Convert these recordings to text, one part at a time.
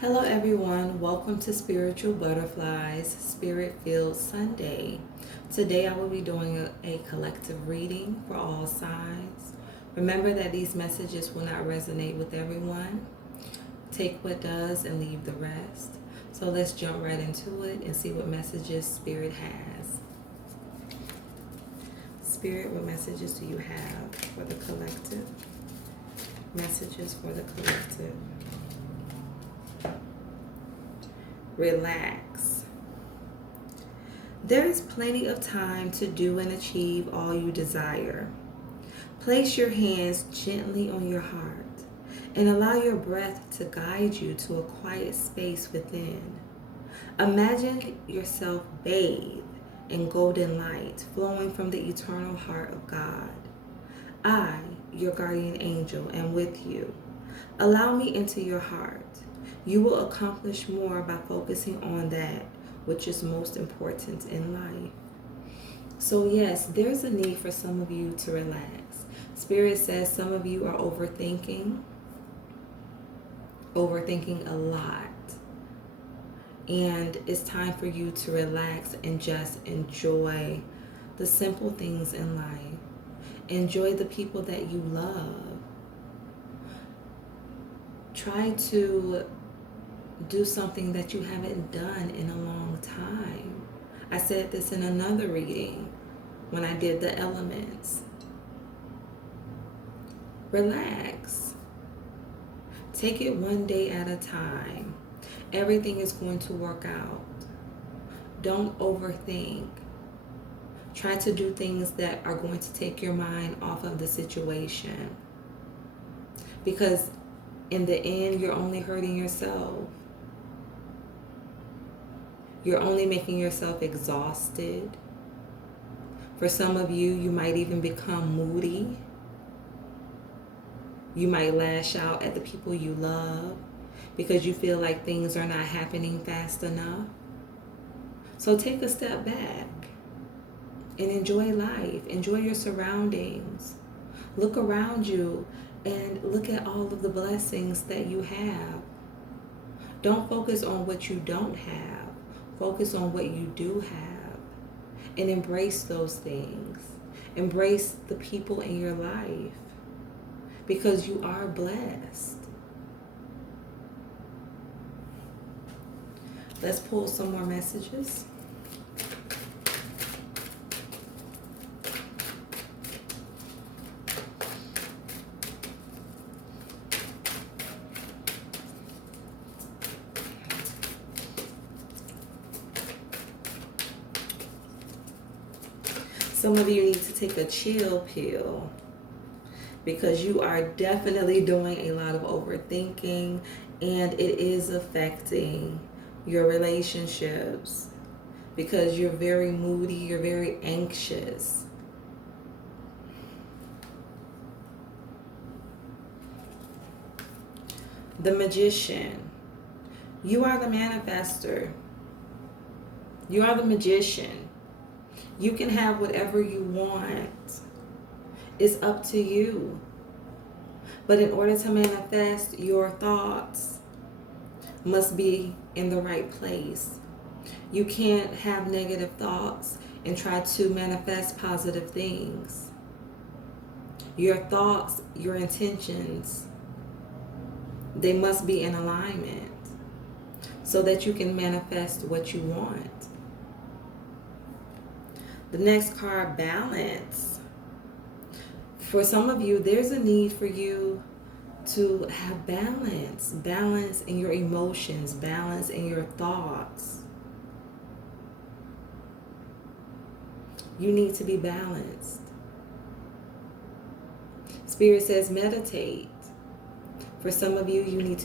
Hello, everyone. Welcome to Spiritual Butterflies Spirit Filled Sunday. Today, I will be doing a collective reading for all signs. Remember that these messages will not resonate with everyone. Take what does and leave the rest. So, let's jump right into it and see what messages Spirit has. Spirit, what messages do you have for the collective? Messages for the collective. Relax. There is plenty of time to do and achieve all you desire. Place your hands gently on your heart and allow your breath to guide you to a quiet space within. Imagine yourself bathed in golden light flowing from the eternal heart of God. I, your guardian angel, am with you. Allow me into your heart. You will accomplish more by focusing on that which is most important in life. So yes, there's a need for some of you to relax. Spirit says some of you are overthinking a lot. And it's time for you to relax and just enjoy the simple things in life. Enjoy the people that you love. Try to do something that you haven't done in a long time. I said this in another reading when I did the elements. Relax. Take it one day at a time. Everything is going to work out. Don't overthink. Try to do things that are going to take your mind off of the situation. Because in the end, you're only hurting yourself. You're only making yourself exhausted. For some of you, you might even become moody. You might lash out at the people you love because you feel like things are not happening fast enough. So take a step back and enjoy life. Enjoy your surroundings. Look around you and look at all of the blessings that you have. Don't focus on what you don't have. Focus on what you do have and embrace those things. Embrace the people in your life because you are blessed. Let's pull some more messages. Some of you need to take a chill pill because you are definitely doing a lot of overthinking and it is affecting your relationships because you're very moody, you're very anxious. The Magician. You are the manifester. You are the magician. You can have whatever you want. It's up to you. But in order to manifest, your thoughts must be in the right place. You can't have negative thoughts and try to manifest positive things. Your thoughts, your intentions, they must be in alignment so that you can manifest what you want. The next card, Balance. For some of you, there's a need for you to have balance. Balance in your emotions, balance in your thoughts. You need to be balanced. Spirit says meditate. For some of you, you need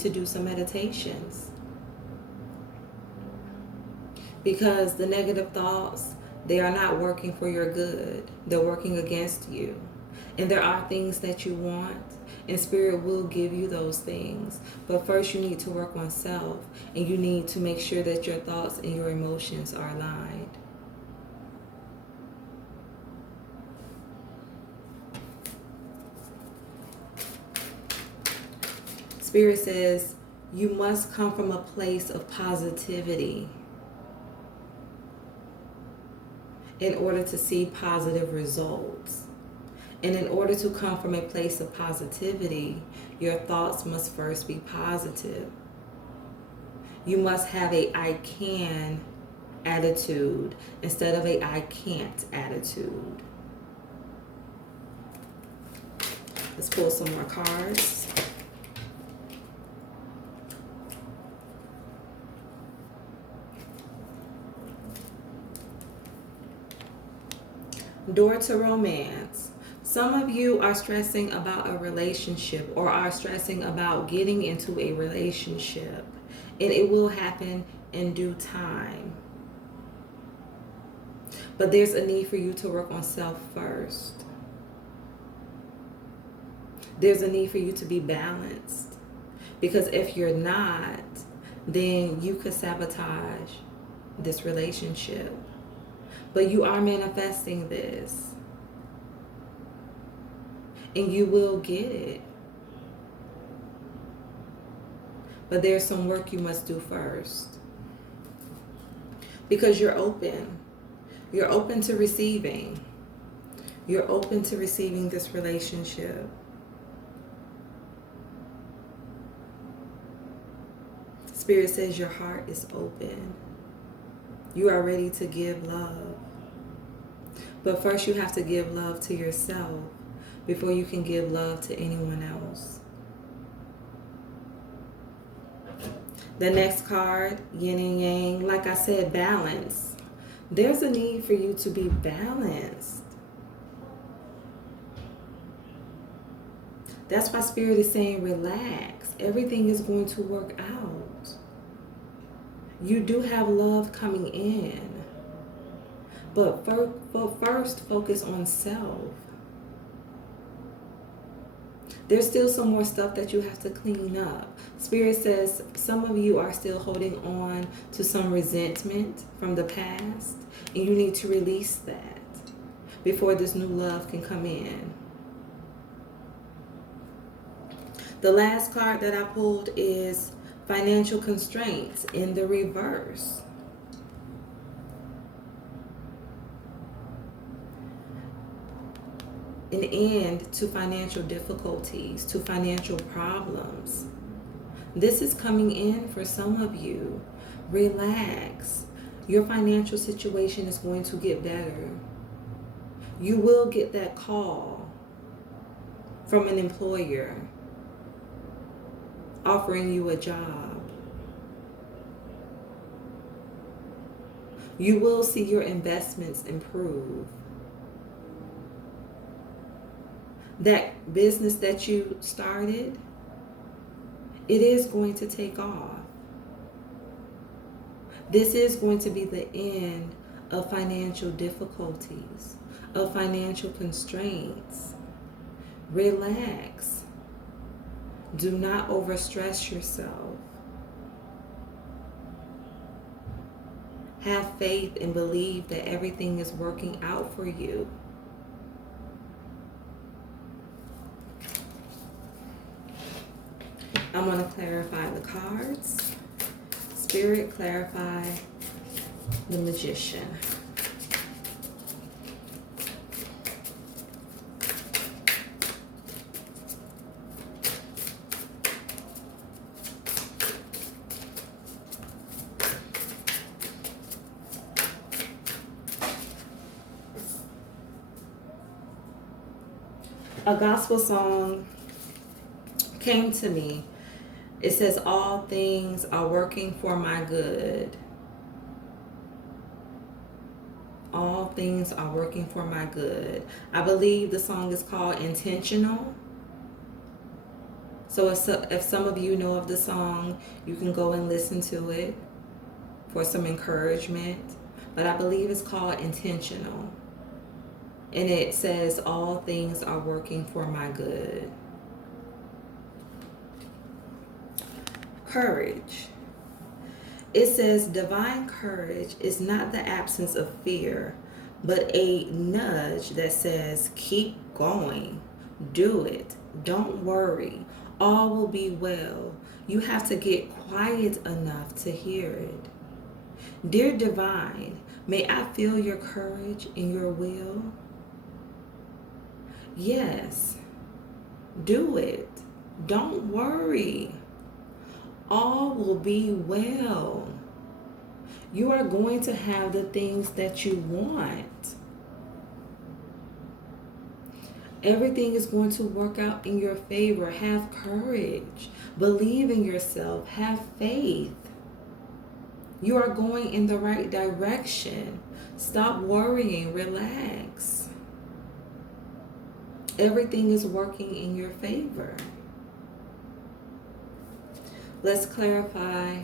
to do some meditations. Because the negative thoughts, they are not working for your good. They're working against you. And there are things that you want, and Spirit will give you those things. But first you need to work on self, and you need to make sure that your thoughts and your emotions are aligned. Spirit says, You must come from a place of positivity in order to see positive results. And in order to come from a place of positivity, your thoughts must first be positive. You must have a I can attitude instead of a I can't attitude. Let's pull some more cards. Door to romance. Some of you are stressing about a relationship or are stressing about getting into a relationship, and it will happen in due time. But there's a need for you to work on self first. There's a need for you to be balanced, because if you're not, then you could sabotage this relationship. But you are manifesting this, and you will get it. But there's some work you must do first, because you're open. You're open to receiving. You're open to receiving this relationship. Spirit says your heart is open. You are ready to give love. But first you have to give love to yourself before you can give love to anyone else. The next card, yin and yang, like I said, balance. There's a need for you to be balanced. That's why Spirit is saying relax. Everything is going to work out. You do have love coming in. But first, focus on self. There's still some more stuff that you have to clean up. Spirit says some of you are still holding on to some resentment from the past, and you need to release that before this new love can come in. The last card that I pulled is financial constraints in the reverse. An end to financial difficulties, to financial problems. This is coming in for some of you. Relax. Your financial situation is going to get better. You will get that call from an employer offering you a job. You will see your investments improve. That business that you started, it is going to take off. This is going to be the end of financial difficulties, of financial constraints. Relax. Do not overstress yourself. Have faith and believe that everything is working out for you. I'm going to clarify the cards. Spirit, clarify the Magician. A gospel song came to me. It says, all things are working for my good. All things are working for my good. I believe the song is called Intentional. So if some of you know of the song, you can go and listen to it for some encouragement. But I believe it's called Intentional. And it says, all things are working for my good. Courage. It says divine courage is not the absence of fear, but a nudge that says keep going, do it, don't worry, all will be well. You have to get quiet enough to hear it. Dear Divine, may I feel your courage and your will? Yes, do it. Don't worry. All will be well. You are going to have the things that you want. Everything is going to work out in your favor. Have courage. Believe in yourself. Have faith. You are going in the right direction. Stop worrying. Relax. Everything is working in your favor. Let's clarify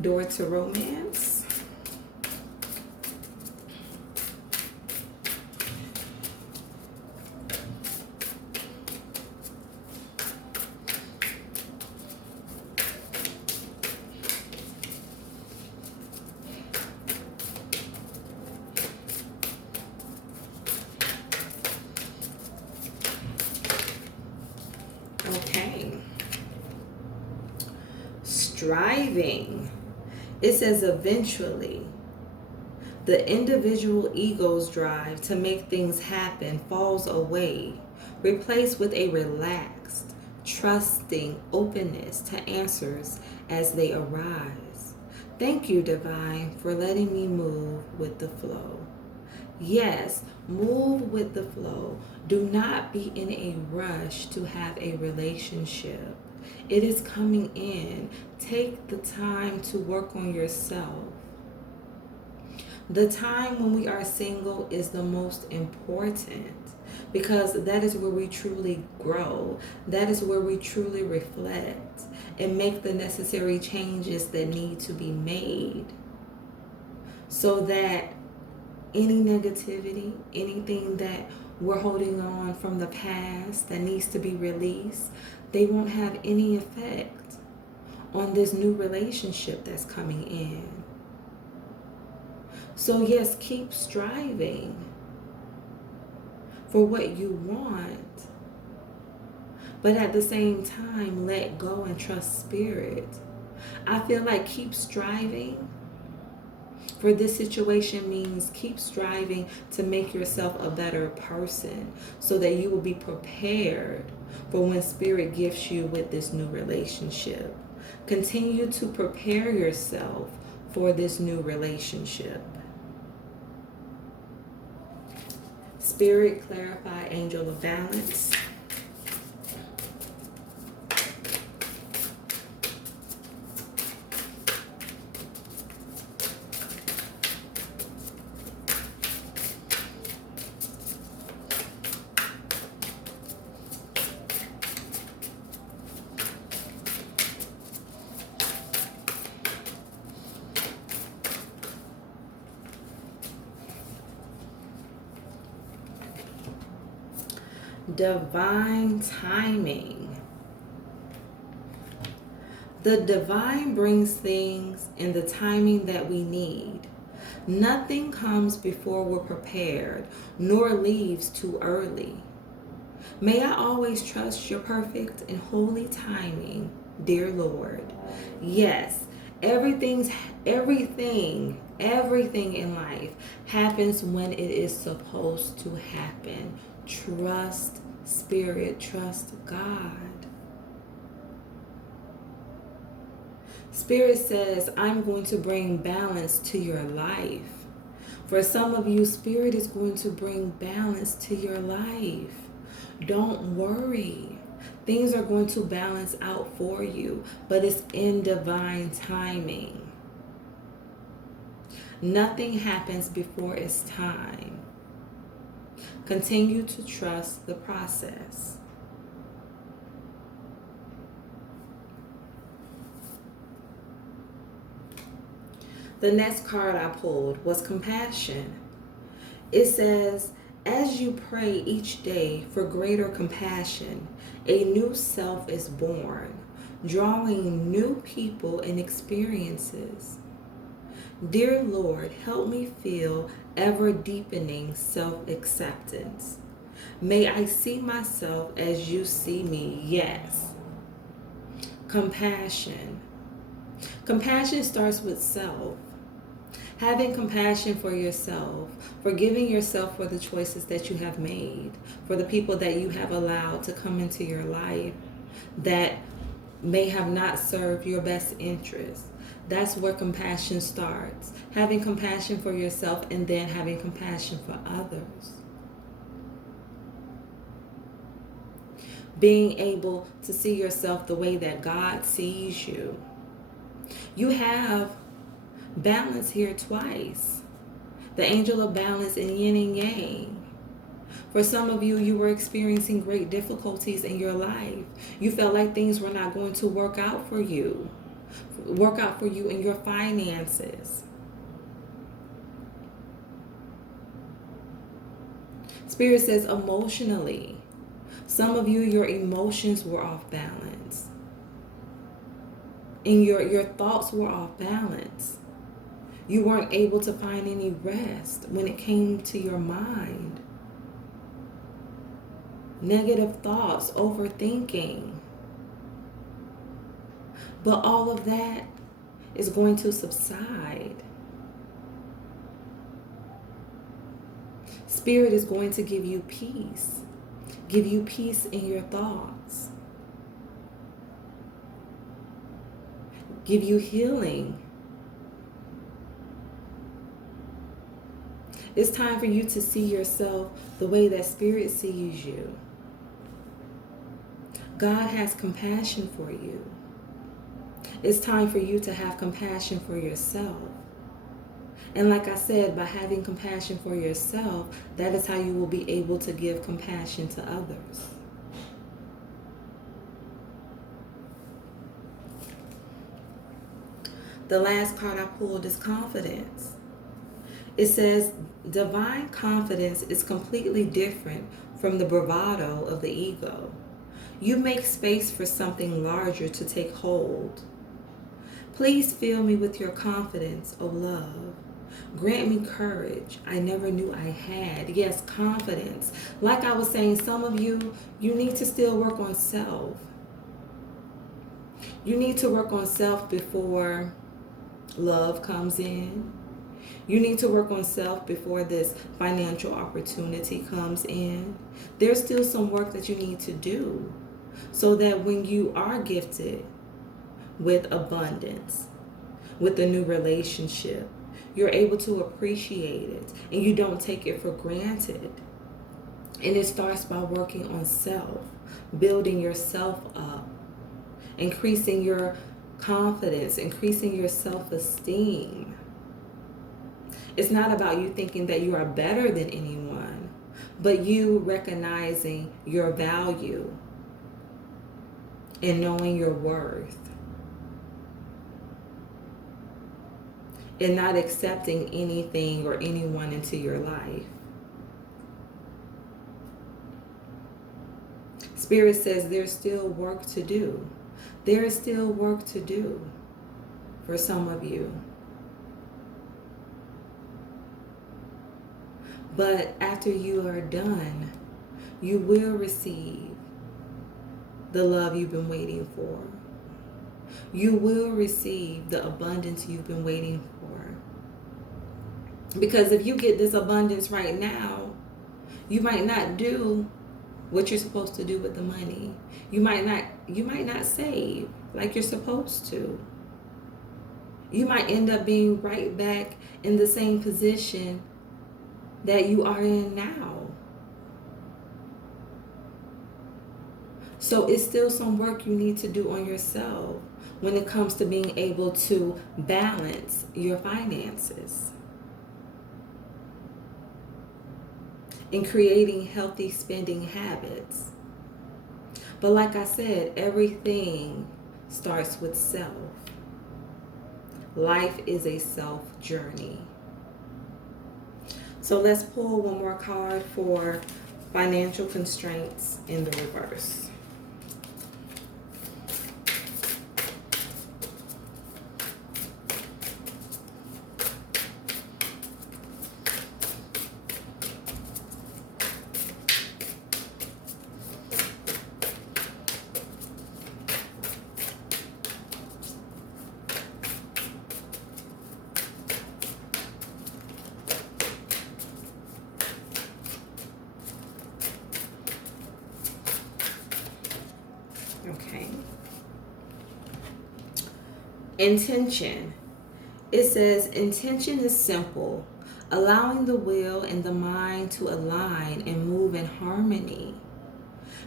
door to romance. Okay. Striving. It says eventually. The individual ego's drive to make things happen falls away, replaced with a relaxed, trusting openness to answers as they arise. Thank you, Divine, for letting me move with the flow. Yes, move with the flow. Do not be in a rush to have a relationship. It is coming in. Take the time to work on yourself. The time when we are single is the most important because that is where we truly grow. That is where we truly reflect and make the necessary changes that need to be made so that any negativity, anything that we're holding on from the past that needs to be released, they won't have any effect on this new relationship that's coming in. So yes, keep striving for what you want, but at the same time, let go and trust spirit. I feel like keep striving for this situation means keep striving to make yourself a better person so that you will be prepared for when spirit gifts you with this new relationship. Continue to prepare yourself for this new relationship. Spirit, clarify, angel of balance. Divine timing. The divine brings things in the timing that we need. Nothing comes before we're prepared, nor leaves too early. May I always trust your perfect and holy timing, dear Lord. Yes, everything in life happens when it is supposed to happen. Trust spirit, trust God. Spirit says, I'm going to bring balance to your life. For some of you, spirit is going to bring balance to your life. Don't worry. Things are going to balance out for you, but it's in divine timing. Nothing happens before its time. Continue to trust the process. The next card I pulled was compassion. It says, as you pray each day for greater compassion, a new self is born, drawing new people and experiences. Dear Lord, help me feel ever deepening self-acceptance. May I see myself as you see me, yes. Compassion. Compassion starts with self. Having compassion for yourself, forgiving yourself for the choices that you have made, for the people that you have allowed to come into your life that may have not served your best interest. That's where compassion starts. Having compassion for yourself and then having compassion for others. Being able to see yourself the way that God sees you. You have balance here twice. The angel of balance in yin and yang. For some of you, you were experiencing great difficulties in your life. You felt like things were not going to work out for you in your finances. Spirit says emotionally. Some of you, your emotions were off balance. And your thoughts were off balance. You weren't able to find any rest when it came to your mind. Negative thoughts, overthinking. But all of that is going to subside. Spirit is going to give you peace. Give you peace in your thoughts. Give you healing. It's time for you to see yourself the way that Spirit sees you. God has compassion for you. It's time for you to have compassion for yourself. And like I said, by having compassion for yourself, that is how you will be able to give compassion to others. The last card I pulled is confidence. It says, divine confidence is completely different from the bravado of the ego. You make space for something larger to take hold. Please fill me with your confidence, O love. Grant me courage I never knew I had. Yes, confidence. Like I was saying, some of you, you need to still work on self. You need to work on self before love comes in. You need to work on self before this financial opportunity comes in. There's still some work that you need to do so that when you are gifted with abundance, with a new relationship, you're able to appreciate it and you don't take it for granted. And it starts by working on self, building yourself up, increasing your confidence, increasing your self-esteem. It's not about you thinking that you are better than anyone, but you recognizing your value and knowing your worth. And not accepting anything or anyone into your life. Spirit says there's still work to do. There is still work to do for some of you. But after you are done, you will receive the love you've been waiting for. You will receive the abundance you've been waiting for. Because if you get this abundance right now, you might not do what you're supposed to do with the money. You might not save like you're supposed to. You might end up being right back in the same position that you are in now. So it's still some work you need to do on yourself when it comes to being able to balance your finances and creating healthy spending habits. But like I said, everything starts with self. Life is a self journey. So let's pull one more card for financial constraints in the reverse. Intention. It says intention is simple, allowing the will and the mind to align and move in harmony.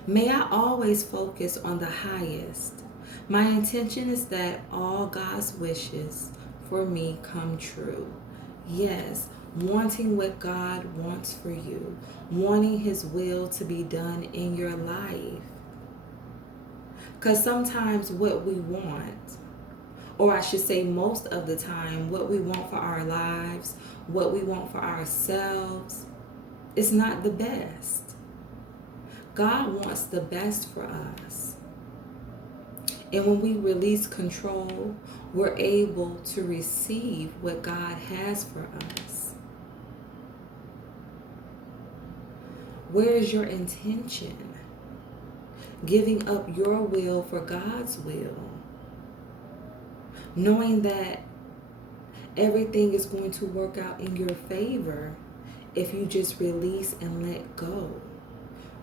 May I always focus on the highest. My intention is that all God's wishes for me come true. Yes, wanting what God wants for you, wanting His will to be done in your life. Because sometimes what we want, or I should say most of the time, what we want for our lives, what we want for ourselves, is not the best. God wants the best for us. And when we release control, we're able to receive what God has for us. Where is your intention? Giving up your will for God's will. Knowing that everything is going to work out in your favor if you just release and let go.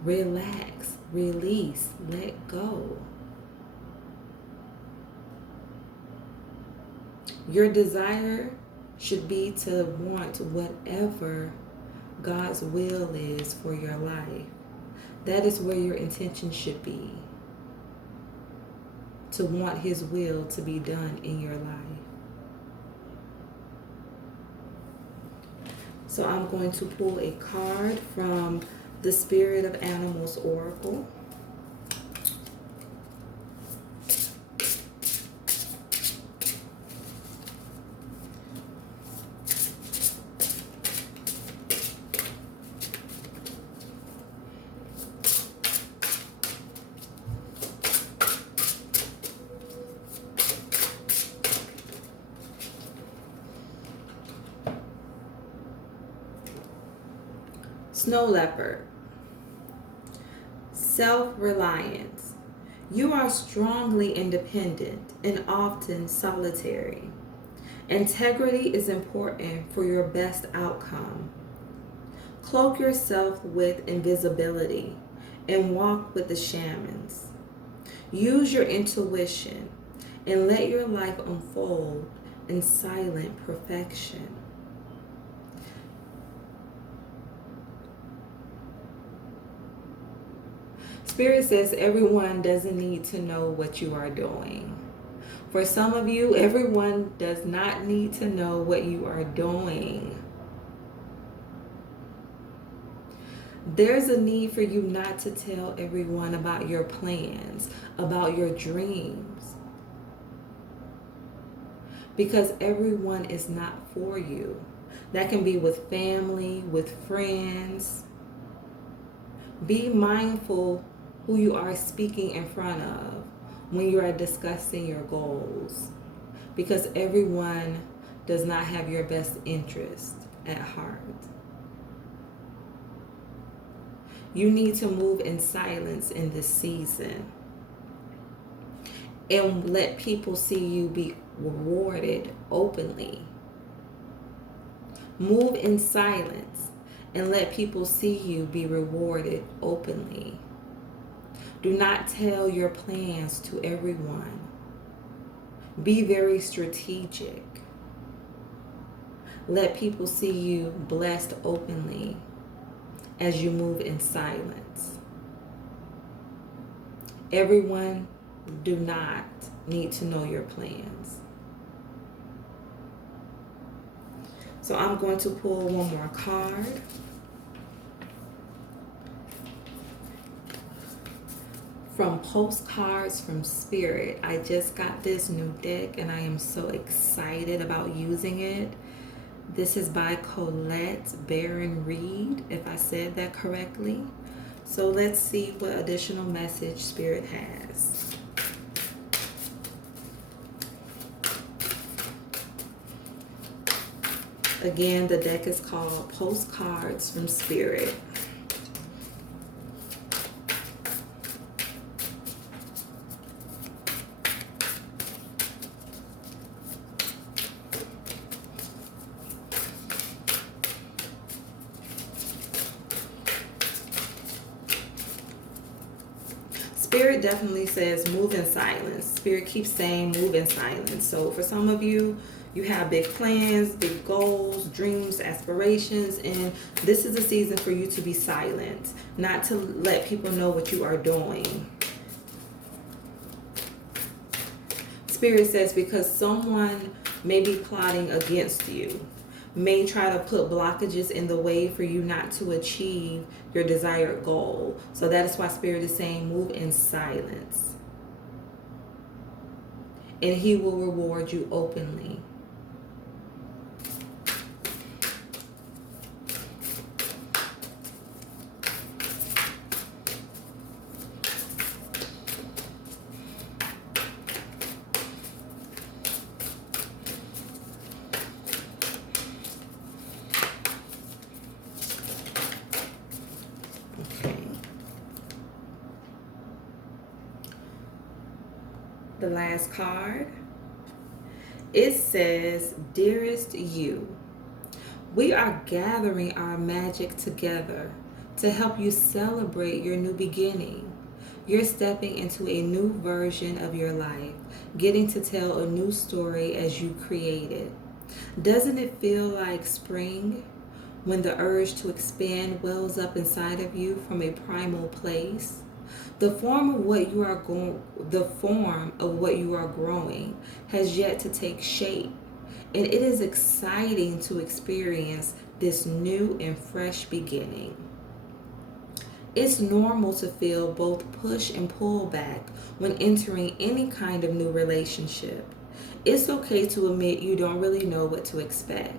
Relax, release, let go. Your desire should be to want whatever God's will is for your life. That is where your intention should be. To want His will to be done in your life. So I'm going to pull a card from the Spirit of Animals Oracle. Snow Leopard. Self-reliance. You are strongly independent and often solitary. Integrity is important for your best outcome. Cloak yourself with invisibility and walk with the shamans. Use your intuition and let your life unfold in silent perfection. Spirit says everyone doesn't need to know what you are doing. For some of you, everyone does not need to know what you are doing. There's a need for you not to tell everyone about your plans, about your dreams. Because everyone is not for you. That can be with family, with friends. Be mindful who you are speaking in front of when you are discussing your goals, because everyone does not have your best interest at heart. You need to move in silence in this season and let people see you be rewarded openly. Move in silence and let people see you be rewarded openly. Do not tell your plans to everyone. Be very strategic. Let people see you blessed openly as you move in silence. Everyone do not need to know your plans. So I'm going to pull one more card. From Postcards from Spirit. I just got this new deck and I am so excited about using it. This is by Colette Baron Reed, if I said that correctly. So let's see what additional message Spirit has. Again, the deck is called Postcards from Spirit. Spirit Spirit definitely says move in silence. Spirit keeps saying move in silence. So for some of you, you have big plans, big goals, dreams, aspirations, and this is a season for you to be silent, not to let people know what you are doing. Spirit says because someone may be plotting against you, may try to put blockages in the way for you not to achieve your desired goal. So that is why Spirit is saying move in silence. And He will reward you openly. The last card, it says, dearest you, we are gathering our magic together to help you celebrate your new beginning. You're stepping into a new version of your life, getting to tell a new story as you create it. Doesn't it feel like spring when the urge to expand wells up inside of you from a primal place? The form of what you are growing has yet to take shape, and it is exciting to experience this new and fresh beginning. It's normal to feel both push and pull back when entering any kind of new relationship. It's okay to admit you don't really know what to expect.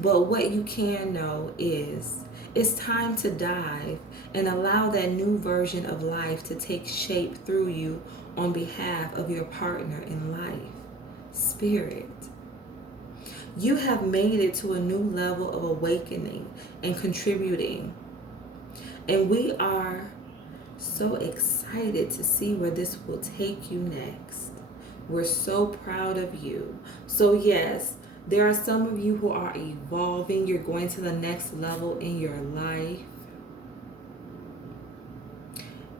But what you can know is it's time to dive and allow that new version of life to take shape through you on behalf of your partner in life, Spirit. You have made it to a new level of awakening and contributing. And we are so excited to see where this will take you next. We're so proud of you. So yes, there are some of you who are evolving. You're going to the next level in your life.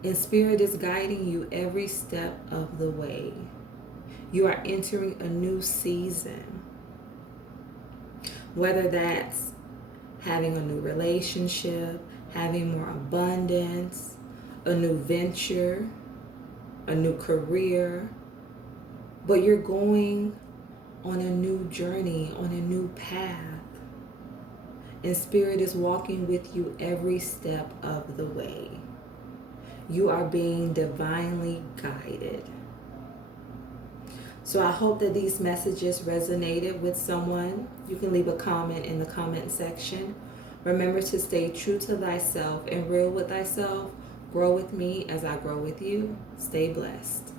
And Spirit is guiding you every step of the way. You are entering a new season. Whether that's having a new relationship, having more abundance, a new venture, a new career, but you're going on a new journey, on a new path. And Spirit is walking with you every step of the way. You are being divinely guided. So I hope that these messages resonated with someone. You can leave a comment in the comment section. Remember to stay true to thyself and real with thyself. Grow with me as I grow with you. Stay blessed.